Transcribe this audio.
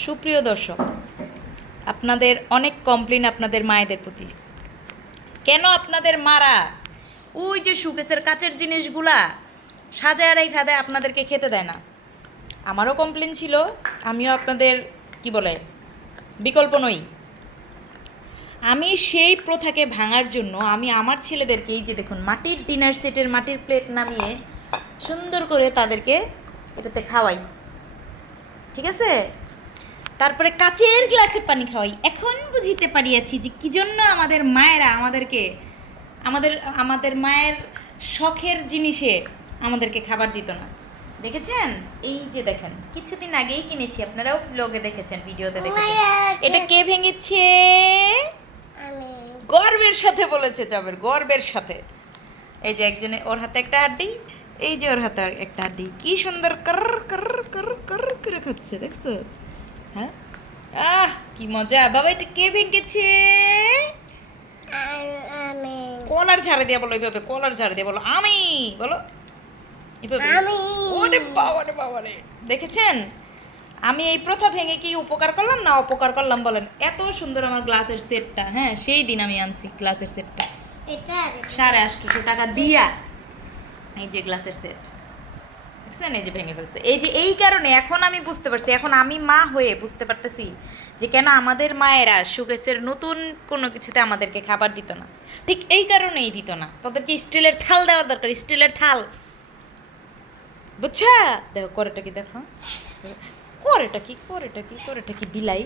সুপ্রিয় দর্শক, আপনাদের অনেক কমপ্লেন আপনাদের মায়েদের প্রতি। কেন আপনাদের মারা ওই যে শোকেসের কাচের জিনিসগুলা সাজায় রেখে দেয়, আপনাদেরকে খেতে দেয় না? আমারও কমপ্লেন ছিল, আমিও আপনাদের কি বলে বিকল্প নই। আমি সেই প্রথাকে ভাঙার জন্য আমি আমার ছেলেদেরকে এই যে দেখুন মাটির ডিনার সেটের মাটির প্লেট নামিয়ে সুন্দর করে তাদেরকে এটাতে খাওয়াই, ঠিক আছে? তারপরে কাচের গ্লাসে পানি খাওয়াই। এখন বুঝিতে পারিয়াছি যে কি জন্য আমাদের মায়েরা আমাদেরকে আমাদের মায়ের শখের জিনিসে আমাদেরকে খাবার দিত না। দেখেছেন? এই যে দেখেন, কিছুদিন আগেই কিনেছি, আপনারাও ব্লগে দেখেছেন, ভিডিওতে দেখেছেন। এটা কে ভেঙেছে? গর্বের সাথে বলেছে যাবের, গর্বের সাথে। এই যে একজনে, ওর হাতে একটা হাড্ডি, এই যে ওর হাতে একটা হাড্ডি, কি সুন্দর কর কর কর কর করে খাচ্ছে, দেখছো? হ্যাঁ, কি মজা। বাবা এটা কে ভেঙেছে? কলার ঝাড়ে দিয়ে বলো, এইভাবে কলার ঝাড়ে দিয়ে বলো আমি, বলো এইভাবে। ওরে বাবা রে বাবা রে, দেখেছেন? আমি এই প্রথা ভেঙে কি উপকার করলাম না অপকার করলাম বলেন? এত সুন্দর আমার গ্লাসের সেটটা, হ্যাঁ সেই দিন আমি আনছি গ্লাসের সেটটা 850 টাকা দিয়া। এই যে গ্লাসের সেট দেখছেন, এই যে ভেঙে ফেলছে। এই যে এই কারণে এখন আমি বুঝতে পারছি, এখন আমি মা হয়ে বুঝতে পারতেছি যে কেন আমাদের মায়েরা সুকেসের নতুন কোনো কিছুতে আমাদেরকে খাবার দিত না। ঠিক এই কারণেই দিত না। তাদেরকে স্টিলের থাল দেওয়ার দরকার, স্টিলের থাল, বুঝছা? দেখো করেটা কি, দেখো করেটা কি, করেটা কি, করেটা কি বিলাই।